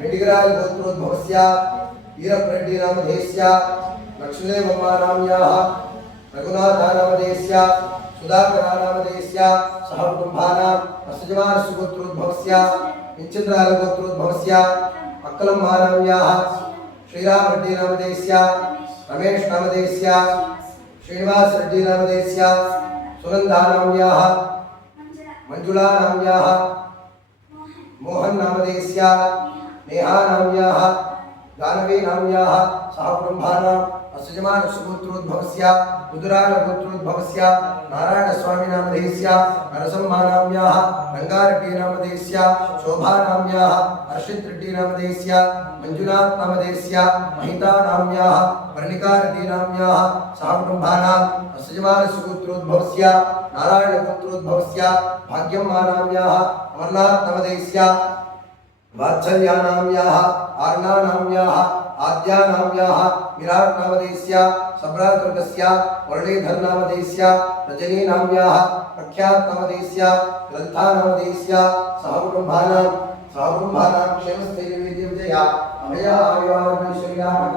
मेडिग्राल गोत्रोद्भवस्य वीरप्रेड्डी नामधेयस्य लक्ष्मीदेवम्मानाम्याः रघुनाथनामधेयस्य सुधाकरनामधेयस्य सह कुटुम्बानाम् असजमानस्य गोत्रोद्भवस्य विचिन्द्राल गोत्रोद्भवस्य अक्कलम्मानाम्याः श्रीरामरेड्डी नामधेयस्य रमेश नामधेयस्य श्रीनिवास रेड्डी नामधेयस्य सुनन्दानाम्याः मंजुला नाम्याः मोहन नामधेयस्य नेहा नाम्याः जानवी नाम्याः सह कुटुम्बानाम् असजमानस्य गोत्रोद्भवस्य मुदुराल गोत्रोद्भवस्य नारायणस्वामी नामधेयस्य नरसम्मा नाम्याः रंगारेड्डी नामधेयस्य शोभा नाम्याः हर्षित रेड्डी नामधेयस्य मंजुनाथ नामधेयस्य महिता नाम्याः वर्णिका रेड्डी नाम्याः सह कुटुम्बानाम् असजमानस्य गोत्रोद्भवस्य नारायण गोत्रोद्भवस्य भाग्यम्मा नाम्याः अमरनाथ नामधेयस्य वात्सल्या नाम्याः आर्णा नाम्याः आद्या नाम्याः विराट नामधेयस्य सबरातुर्गस्य मुरलीधर नामधेयस्य रजनी नाम्याः प्रख्यात नामधेयस्य ग्रंथा नामधेयस्य सह कुटुम्बानां क्षेमस्थैर्यविजया अभया आयुर्वेद श्रीराम